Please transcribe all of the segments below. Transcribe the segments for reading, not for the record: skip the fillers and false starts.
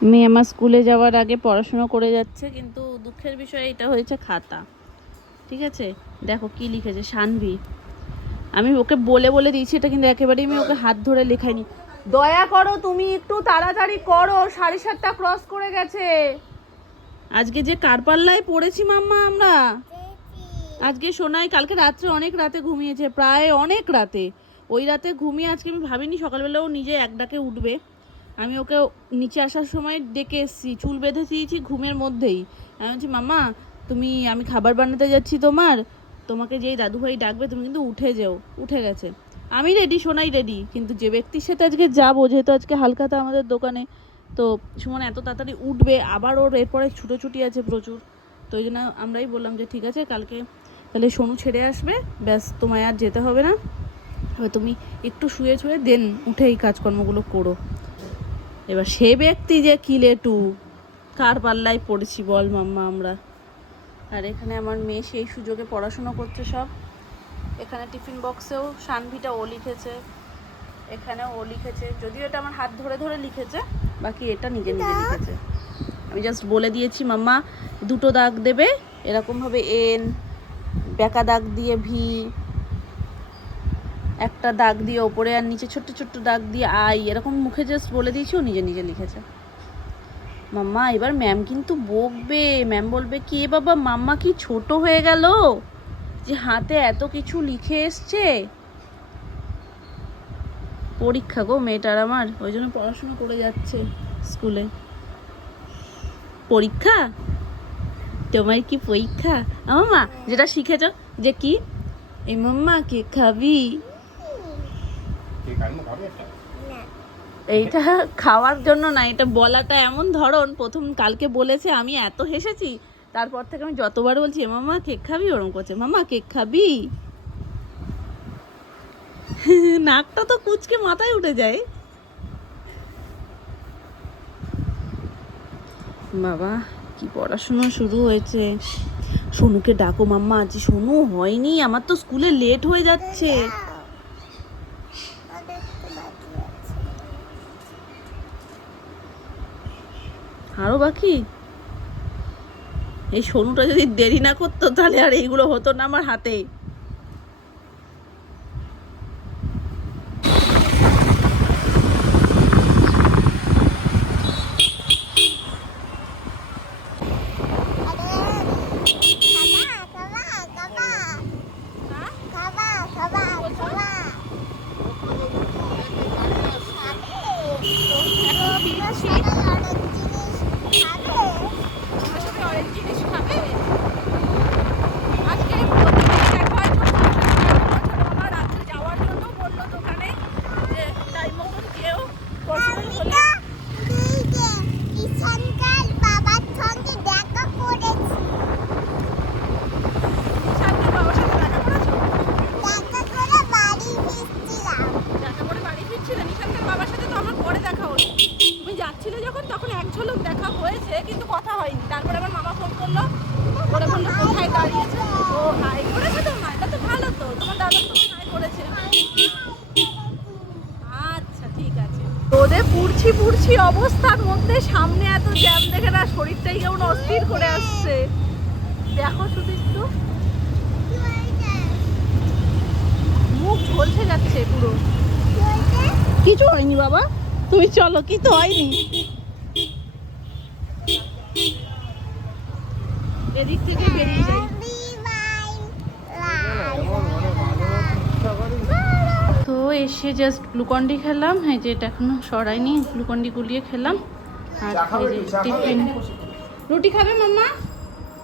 মেয়ে আমার স্কুলে যাওয়ার আগে পড়াশুনো করে যাচ্ছে, কিন্তু দুঃখের বিষয় এটা হয়েছে খাতা। ঠিক আছে, দেখো কি লিখেছে শানভি। আমি ওকে বলে বলে দিয়েছি এটা, কিন্তু একেবারেই আমি ওকে হাত ধরে লেখাইনি। দয়া করো তুমি একটু তাড়াতাড়ি করো, 7:30 ক্রস করে গেছে। আজকে যে কারপাল্লায় পড়েছি মাম্মা আমরা, আজকে শোনাই কালকে রাত্রে অনেক রাতে ঘুমিয়েছে, প্রায় অনেক রাতে। ওই রাতে ঘুমিয়ে আজকে আমি ভাবিনি সকালবেলা ও নিজে এক ডাকে উঠবে। আমি ওকে নিচে আসার সময় ডেকে এসেছি, চুল বেঁধে দিয়েছি ঘুমের মধ্যেই। আমি বলছি মাম্মা আমি খাবার বানাতে যাচ্ছি, তোমাকে যেই দাদুভাই ডাকবে তুমি কিন্তু উঠে যেও। উঠে গেছে। আমি রেডি, সোনাই রেডি, কিন্তু যে ব্যক্তির সাথে আজকে যাবো, যেহেতু আজকে হালখাতা আমাদের দোকানে, তো সুমন এত তাড়াতাড়ি উঠবে, আবার ওর এরপরে ছুটোছুটি আছে প্রচুর। তো ওই জন্য আমরাই বললাম যে ঠিক আছে কালকে তাহলে সোনু ছেড়ে আসবে, ব্যাস তোমায় আর যেতে হবে না, এবার তুমি একটু শুয়ে ছুয়ে দেন উঠে এই কাজকর্মগুলো করো। এবার সে ব্যক্তি যে কিলেটু, কার পাল্লায় পড়েছি বল মাম্মা আমরা। আর এখানে আমার মেয়ে সেই সুযোগে পড়াশুনো করছে সব। এখানে টিফিন বক্সেও শানভিটা ও লিখেছে, এখানেও ও লিখেছে, যদিও এটা আমার হাত ধরে ধরে লিখেছে, বাকি এটা নিজে নিজে লিখেছে। আমি জাস্ট বলে দিয়েছি মাম্মা দুটো দাগ দেবে এরকমভাবে, এন, বেঁকা দাগ দিয়ে ভি, একটা দাগ দিয়ে ওপরে আর নিচে ছোট্ট ছোট্ট দাগ দিয়ে আই, এরকম মুখে জাস্ট বলে দিয়েছি, ও নিজে নিজে লিখেছে। মাম্মা এবার ম্যাম কিন্তু বকবে, ম্যাম বলবে কি বাবা মাম্মা কি ছোট হয়ে গেল যে হাতে এত কিছু লিখে এসছে। পরীক্ষা গো মেয়েটার আমার, ওই জন্য পড়াশুনো করে যাচ্ছে স্কুলে। পরীক্ষা? তোমার কি পরীক্ষা? মাম্মা যেটা শিখেছ যে কি, এই মাম্মা কে খাবি, এইটা খাওয়ার জন্য না, এটা বলাটা এমন ধরন, প্রথম কালকে বলেছে আমি এত হেসেছি, তারপর থেকে আমি যতবার বলছি মামা কেক খাবি, ওরম করছে মামা কেক খাবি। নাকটা তো কুচকে মাথায় উঠে যায়। বাবা কি পড়াশোনা শুরু হয়েছে। সোনুকে ডাকো মাম্মা, আজ সোনু হয়নি, আমার তো স্কুলে লেট হয়ে যাচ্ছে। আরো বাকি, এই সোনুটা যদি দেরি না করতো তাহলে আর এইগুলো হতো না আমার হাতে। রোদে পুড়ছি পুড়ছি অবস্থার মধ্যে সামনে এত জ্যাম দেখে না শরীরটাই কেমন অস্থির করে আসছে। দেখো শুধু একটু মুখ ঝলসে যাচ্ছে পুরো। কিছু হয়নি বাবা, তুমি চলো, কিছু হয়নি। এদিক থেকে বেরিয়ে যাই। তো এসে জাস্ট গ্লুকন্ডি খেলাম, এই যে এটা এখনো সরাইনি, গ্লুকন্ডি গুলিয়ে খেলাম। আর এই যে টিফিন, রুটি খাবে মাম্মা?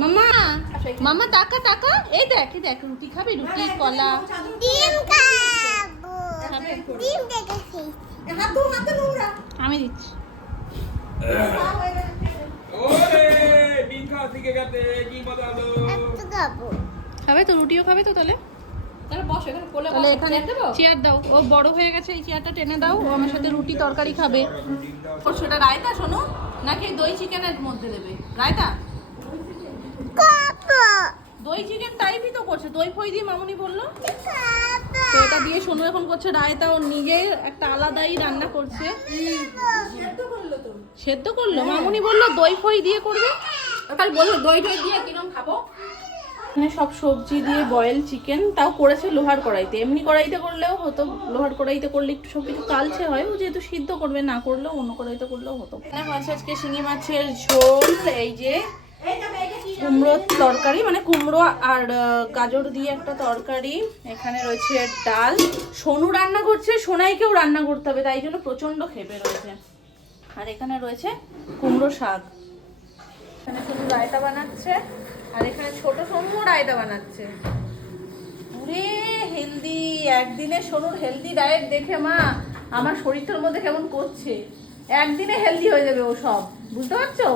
মাম্মা মাম্মা টাকা টাকা, এই দেখ এই দেখ, রুটি খাবে, রুটি কলা ডিম খাবো, ডিম দেখেছি, হাতে নোংরা আমি দিচ্ছি। ওরে ডিম খাওয়া শিখে গেছে, কি মজা হলো। খাবে তো, রুটিও খাবে তো, তাহলে তাহলে এখানে চেয়ার দাও, ও বড় হয়ে গেছে, এই চেয়ারটা টেনে দাও, ও আমার সাথে রুটি তরকারি খাবে। ওর সেটা রায়তা শোনো নাকি দই চিকেনের মধ্যে দেবে রায়তা? দই চিকেন টাইপই তো করছে, দই ফই দিয়ে মামুনি বললো, তো এটা দিয়ে সোনু এখন করছে রায়তা, ও নিজে একটা আলাদাই রান্না করছে। সেদ্ধ করলো? মামুনি বললো দই ফই দিয়ে করবে। খালি বললো দই টই দিয়ে কিরম খাবো। মানে সব সবজি দিয়ে বয়েল চিকেন, তাও করেছে লোহার কড়াইতে। এমনি কড়াইতে করলেও হতো, লোহার কড়াইতে করলে একটু সব কিছু কালচে হয়, ও যেহেতু সিদ্ধ করবে, না করলেও অন্য কড়াইতে করলেও হতো। এখানে হয়েছে আজকে শিঙি মাছের ঝোল, এই যে কুমড়োর তরকারি, মানে কুমড়ো আর গাজর দিয়ে একটা তরকারি। এখানে রয়েছে ডাল। সোনু রান্না করছে, সোনাইকেও রান্না করতে হবে, তাই জন্য প্রচন্ড খেপে রয়েছে। আর এখানে রয়েছে কুমড়ো শাক। এখানে শুধু রায়তা বানাচ্ছে, আর এখানে ছোট সোনুও রায়তা বানাচ্ছে। পুরে হেলদি, একদিনে সোনুর হেলদি ডায়েট দেখে মা আমার শরীরটার মধ্যে কেমন করছে। একদিনে হেলদি হয়ে যাবে ও সব, বুঝতে পারছো?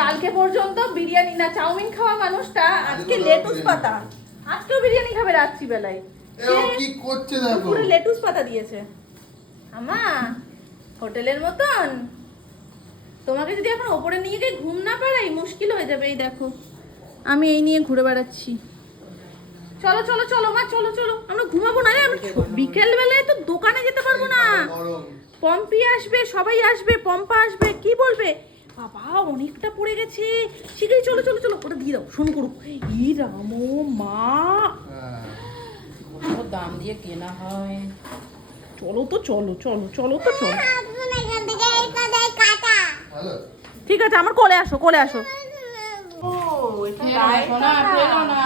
কালকে পর্যন্ত বিরিয়ানি না চাউমিন খাওয়া মানুষটা আজকে লেটুস পাতা, আজকেও বিরিয়ানি খাবে রাত্রি বেলায়। কি করছে দেখো, পুরো লেটুস পাতা দিয়েছে। আমা হোটেলের মতন। তোমাকে যদি এখন ওপরে নিয়ে গিয়ে ঘুম না পাড়াই মুশকিল হয়ে যাবে। এই দেখো আমি এই নিয়ে ঘুরে বেড়াচ্ছি। চলো চলো চলো মা, চলো চলো, আমরা ঘুমাবো না রে। আমি বিকেল বেলায় তো দোকানে যেতে পারবো না। পম্পি আসবে, সবাই আসবে, পম্পা আসবে, কি বলবে বাবা অনেকটা পড়ে গেছে, শীঘ্রই চলো চলো চলো, ওটা দিয়ে দাও, শোন করুক। ই রাম মা, কত দাম দিয়ে কেনা হয়। চলো তো চলো চলো চলো তো চলো। ঠিক আছে আমার কোলে আসো, কোলে আসো। ও এটা না ফেলো না,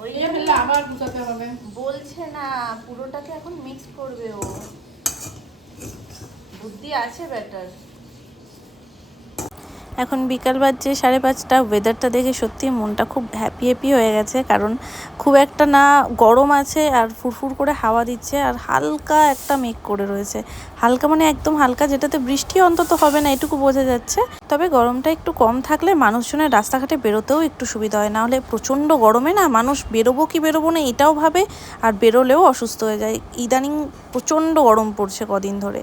ওই ফেললে আবার গুছাতে হবে। বলছে না, পুরোটাকে এখন মিক্স করবে ও। বুদ্ধি আছে বেটার। এখন বিকাল বাজছে 5:30। ওয়েদারটা দেখে সত্যি মনটা খুব হ্যাপি হ্যাপি হয়ে গেছে, কারণ খুব একটা না গরম আছে, আর ফুরফুর করে হাওয়া দিচ্ছে, আর হালকা একটা মেঘ করে রয়েছে। হালকা মানে একদম হালকা, যেটাতে বৃষ্টি অন্তত হবে না এটুকু বোঝা যাচ্ছে। তবে গরমটা একটু কম থাকলে মানুষজনের রাস্তাঘাটে বেরোতেও একটু সুবিধা হয়, নাহলে প্রচণ্ড গরমে না মানুষ বেরোবো কি বেরোবো না এটাও ভাবে, আর বেরোলেও অসুস্থ হয়ে যায়। ইদানিং প্রচণ্ড গরম পড়ছে কদিন ধরে।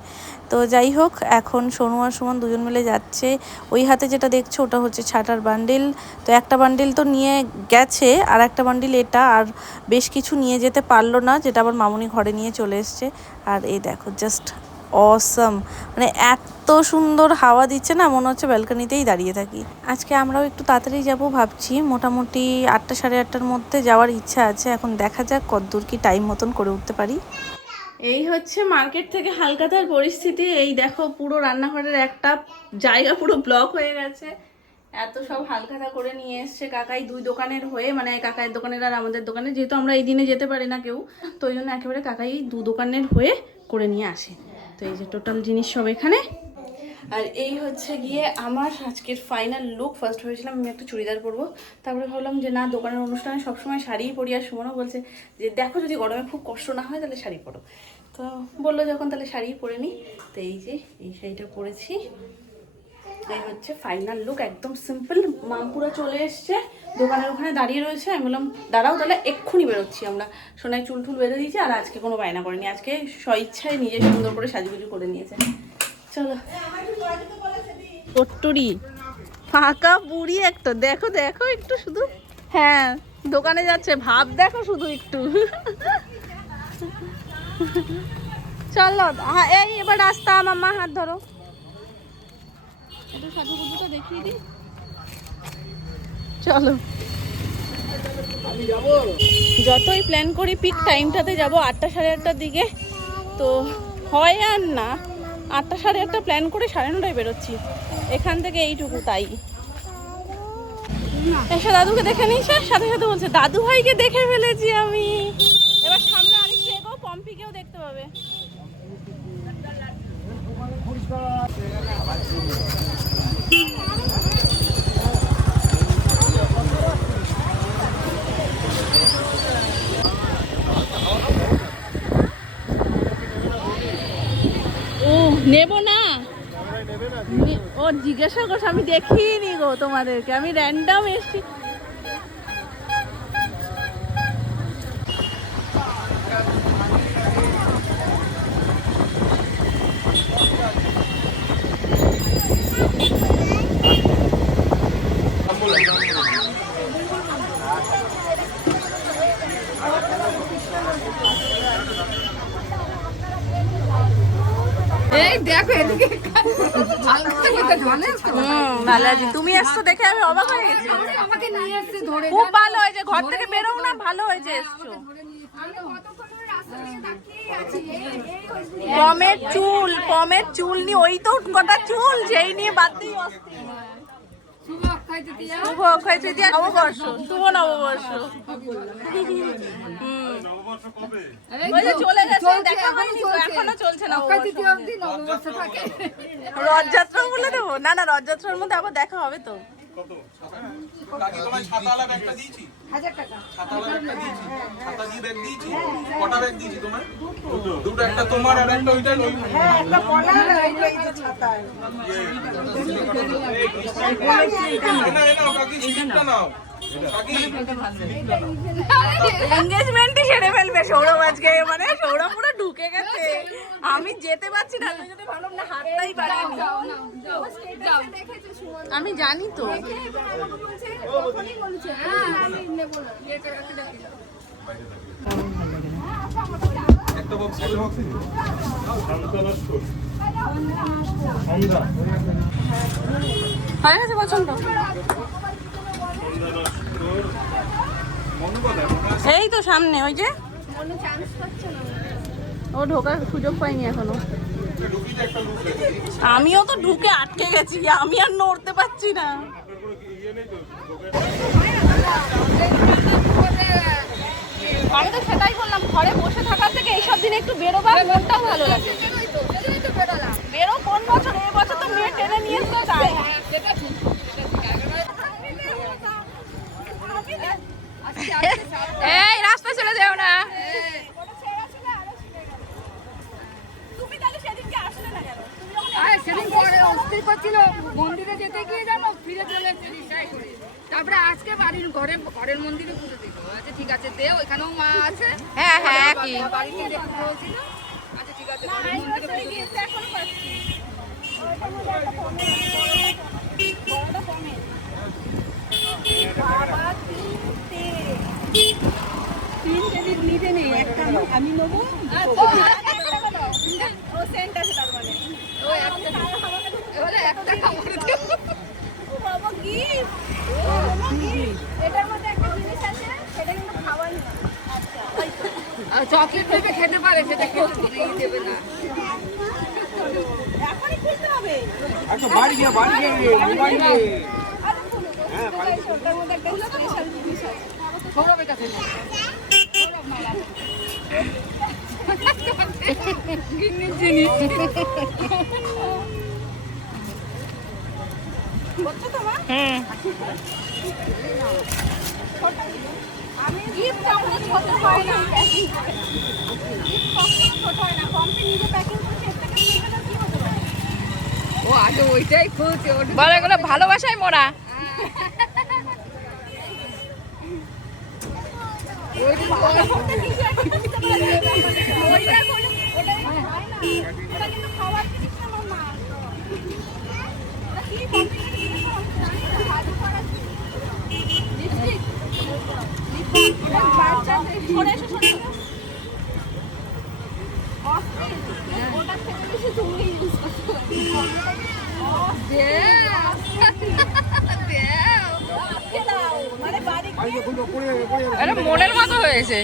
তো যাই হোক, এখন সোনু আর সুমন দুজন মিলে যাচ্ছে। ওই হাতে যেটা দেখছো ওটা হচ্ছে ছাটার বান্ডিল। তো একটা বান্ডিল তো নিয়ে গেছে, আর একটা বান্ডিল এটা, আর বেশ কিছু নিয়ে যেতে পারলো না, যেটা আবার মামুনি ঘরে নিয়ে চলে এসছে। আর এই দেখো জাস্ট অসম, মানে এত সুন্দর হাওয়া দিচ্ছে না, মনে হচ্ছে ব্যালকনিতেই দাঁড়িয়ে থাকি। আজকে আমরাও একটু তাড়াতাড়ি যাব ভাবছি, মোটামুটি 8টা 8:30-র মধ্যে যাওয়ার ইচ্ছা আছে। এখন দেখা যাক কতদূর কি টাইম মতন করে উঠতে পারি। এই হচ্ছে মার্কেট থেকে হালকাতার পরিস্থিতি। এই দেখো পুরো রান্নাঘরের একটা জায়গা পুরো ব্লক হয়ে গেছে, এত সব হালখাতা করে নিয়ে এসছে কাকাই দুই দোকানের হয়ে, মানে কাকাইয়ের দোকানের আর আমাদের দোকানে, যেহেতু আমরা এই দিনে যেতে পারি না কেউ, তো ওই জন্য একেবারে কাকাই দু দোকানের হয়ে করে নিয়ে আসে। তো এই যে টোটাল জিনিস সব এখানে। আর এই হচ্ছে গিয়ে আমার আজকের ফাইনাল লুক। ফার্স্ট ভেবেছিলাম আমি একটু চুড়িদার পরবো, তারপরে ভাবলাম যে না, দোকানের অনুষ্ঠানে সবসময় শাড়িই পরি। আর সুমনও বলছে যে দেখো যদি গরমে খুব কষ্ট না হয় তাহলে শাড়ি পরো, তো বললো যখন তাহলে শাড়িই পরে নিই। তো এই যে এই শাড়িটা পরেছি। এই হচ্ছে ফাইনাল লুক, একদম সিম্পল। মামপুরা চলে এসছে, দোকানের ওখানে দাঁড়িয়ে রয়েছে। আমি বললাম দাঁড়াও তাহলে, এক্ষুনি বেরোচ্ছি আমরা। সোনাই চুল টুল বেঁধে দিয়েছে, আর আজকে কোনো বায়না করেনি, আজকে স্বইচ্ছায় নিজে সুন্দর করে সাজুগুজু করে নিয়েছে। চলো টট্টুরি ফাঁকা বুড়ি একটা, দেখো দেখো একটু শুধু, হ্যাঁ দোকানে যাচ্ছে ভাব দেখো শুধু একটু। চলো এই এবার রাস্তা, মাম্মা হাত ধরো, একটু সাজুগুজুটা দেখিয়ে দিই। চলো যতই প্ল্যান করি পিক টাইমটাতে যাব, 8টা 8:30-র দিকে, তো হয় আর না। 8টা 8:30 প্ল্যান করে 9:30 বেরোচ্ছি এখান থেকে, এইটুকু। তাই এসে দাদুকে দেখে নিয়েছে, সাথে সাথে বলছে দাদু ভাইকে দেখে ফেলেছি আমি। এবার সামনে আরেকটু এগো, পম্পিকেও দেখতে পাবে। ও নেব না, ও জিজ্ঞাসা করছে, আমি দেখিনি গো তোমাদেরকে, আমি র্যান্ডম এসছি। এই দেখো এদিকে ভালো আছি। তুমি এসছো দেখে আমি অবাক হয়ে গেছি। আমাকে নিয়ে এসে ধরে খুব ভালো হয়েছে, ঘর থেকে বেরো না, ভালো হয়েছে এসছো। পমের চুল নি, ওই তো কটা চুল যেই নিয়ে বাদ দিয়ে অস্থির। শুভ অক্ষয় তৃতীয়া, নববর্ষ, শুভ নববর্ষ। ওই যে চলে গেছে, দেখা হয়নি তো, এখনো চলছে না। রথযাত্রা বলে দেবো? না না, রথযাত্রার মধ্যে আবার দেখা হবে তো। কাকি তোমায় ছাতাওয়ালা ব্যাগটা দিয়েছি? 1000 টাকা। ছাতাওয়ালা ব্যাগটা দিয়েছি? ছাতা দিয়ে ব্যাগ দিয়েছি? কটা ব্যাগ দিয়েছি তোমায়? দুটো, একটা তোমার আর একটা ওইটা নই। হ্যাঁ, একটা পলার আর এই যে ছাতা। নাও কাকি, স্লিপটা নাও। কাকি এনগেজমেন্টই সেরে ফেলবে সৌরভ আজকে, মানে সৌরভ পুরো ঢুকে গেছে। আমি যেতে পারছি না, আমি যেতে পারলাম না, হাতটাই পারিনি। আমি জানি তো। একটা বক্স, একটা বক্স দিন। হয়ে গেছে পছন্দ? এই তো সামনে, ওই যে ও ঢোকার সুযোগ পাইনি এখনো। আমিও তো ঢুকে আটকে গেছি, আমি আর নড়তে পারছি না। আমি তো সেটাই বললাম, ঘরে বসে থাকার থেকে এইসব দিনে একটু বেরোবার মনটাও ভালো লাগে। বেরো কোন বছর? এই বছর তো মেয়ে টেনে নিয়ে এসে তাই। এই রাস্তা চলে যাও না। তুমি তাহলে সেদিনকে আসলে না কেন? সেদিন পরে অস্থির করছিল, মন্দিরে যেতে গিয়ে জানো ফিরে চলে এসেছি তাই করে। তারপরে আজকে বাড়ির ঘরের মন্দিরে পুজো দিল। আচ্ছা ঠিক আছে, দে, ওইখানেও মা আছে। হ্যাঁ হ্যাঁ, কি বাড়িতে দেখতে হয়েছিল। আচ্ছা ঠিক আছে, ঘরের মন্দিরে পুজো দিল। আমি নেবো। এবারে একটা কাপড় দিও। চকলেট দেবে, খেতে পারে, সেটা খেতে দেবে না। বাড়ি গিয়ে মোবাইলে সৌরভের কাছে নেই। জিনিস আমি গিফট আমাকে ছোট হয় না, প্যাকিং করে গিফট কখনো ছোট হয় না। কমপ্লিট নিজে প্যাকিং করে সেটাকে নিয়ে গেলে কি হতে পারে? ও আগে ওইটাই খুঁজছে। বলে এগুলো ভালোবাসায় মোরা। মনের মতো হয়েছে।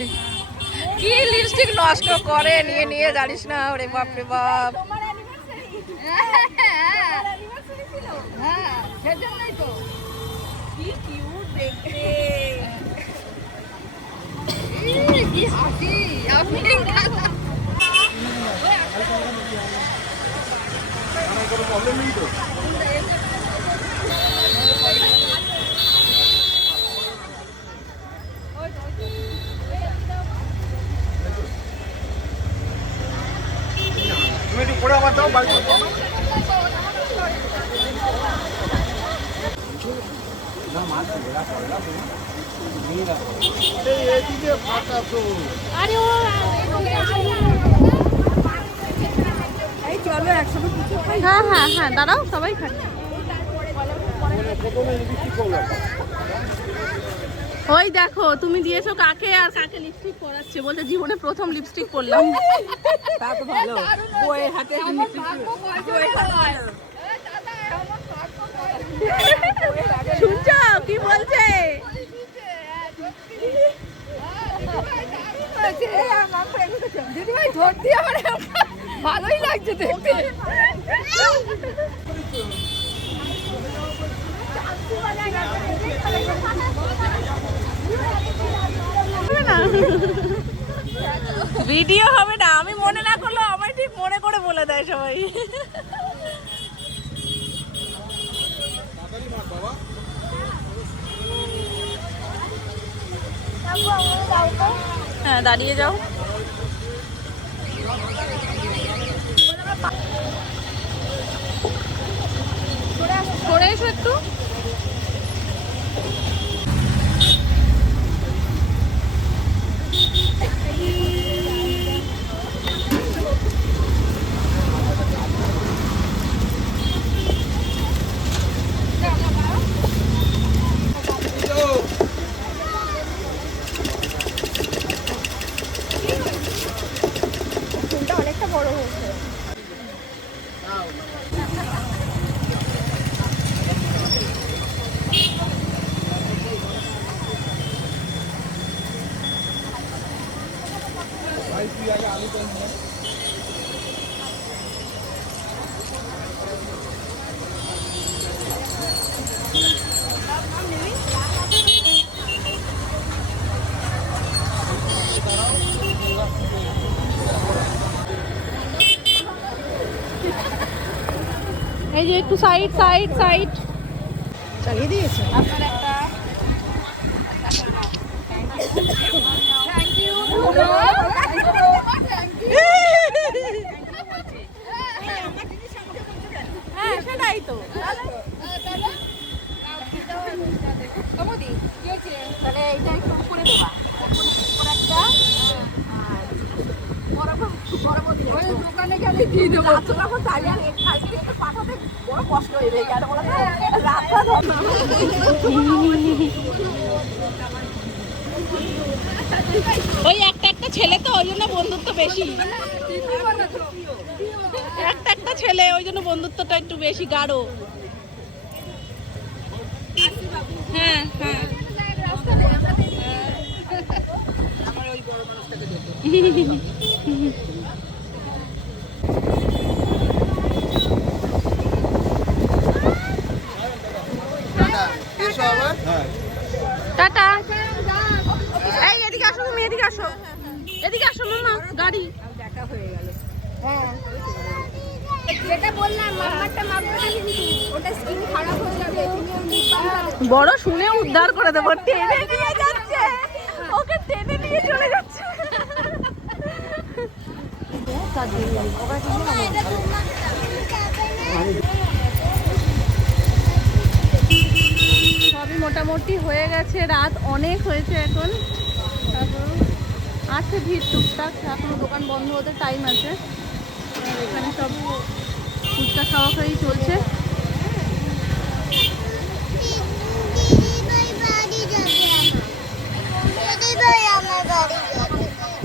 কি লিপস্টিক নষ্ট করে নিয়ে নিয়ে জানিস না? ওরে বাপ রে বাপ। হ্যাঁ, সেজন্যই তো। কি কিউট দেখতে। কি হাসি আপনি। প্রবলেম নেই তো। তুমি একটু পরে আবার দাও, বাড়ি এদিকে ফাঁকা তো। হ্যাঁ হ্যাঁ হ্যাঁ, দাঁড়াও, সবাই খাচ্ছে। ওই দেখো, তুমি দিয়েছো কাকে আর কাকে লিপস্টিক পরাচ্ছে, বলতে জীবনে প্রথম লিপস্টিক পরলাম। তা তো ভালো, বইয়ের হাতে লিপস্টিক। সত্যি আমার ভালোই লাগছে দেখতে। ভিডিও হবে না, আমি মনে না করলেও আমার ঠিক মনে করে বলে দেয় সবাই। হ্যাঁ দাঁড়িয়ে যাও। সরে এসো একটু। অনেকটা বড় হয়েছে। এই যে একটু সাইড সাইড সাইড চালিয়ে দিয়েছে। আপনার একটা থ্যাংক ইউ। হ্যাঁ সেটাই তো। কমোদি কি হয়েছে? তাহলে এইটা একটু উপরে দেবা। ওই দোকানে গেলে দিয়ে দেবো। তখন তাহলে আর এক সাইডে একটু পাঠাতে বড় কষ্ট হয়ে যায়। কেন বলো তো? রাস্তা ধরো। ওই একটা একটা ছেলে তো ওই জন্য বন্ধুত্ব বেশি। একটা একটা ছেলে ওই জন্য বন্ধুত্বটা একটু বেশি গাঢ়। হ্যাঁ হ্যাঁ আমার ওই বড় মানুষটাকে দেখো। এসো আবার। টাটা। এই এদিকে আসো, তুমি এদিকে আসো, এদিকে আসো মামা, গাড়ি দেখা হয়ে গেল। হ্যাঁ যেটা বললাম মামারটা মাপটা কিন্তু ওটা স্কিন খারাপ হয়ে যাবে। তুমি ওই লিপ বামটা বড় শুনে উদ্ধার করে দেবো। টেনে নিয়ে যাচ্ছে, ওকে টেনে নিয়ে চলে যাচ্ছে। সবই মোটামুটি হয়ে গেছে, রাত অনেক হয়েছে এখন। তারপর আছে ভিড় টুকটাক, এখনো দোকান বন্ধ হতে টাইম আছে। এখানে সব ফুচকা খাওয়া খাওয়াই চলছে।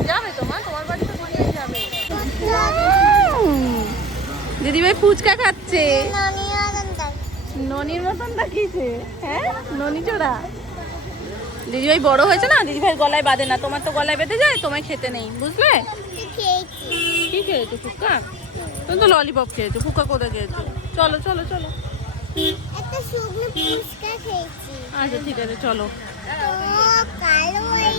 যাবে তোমার বাড়ি তো ঘুরিয়ে যাবে। দিদিভাই ফুচকা খাচ্ছে, ননির মতন দেখিয়েছে। হ্যাঁ ননি চোরা। দিদিভাই বড় হয়েছে না, দিদিভাই গলায় বাঁধে না, তোমার তো গলায় বেঁধে যায়, তোমায় খেতে নেই, বুঝলে? কি খেয়েছো ফুচকা? তুমি তো ললিপপ খেয়েছো, ফুচকা কোথায় খেয়েছো? চলো চলো চলো। একটা শুকনো ফুচকা খেয়েছি। আচ্ছা ঠিক আছে চলো। তো কালো হয়ে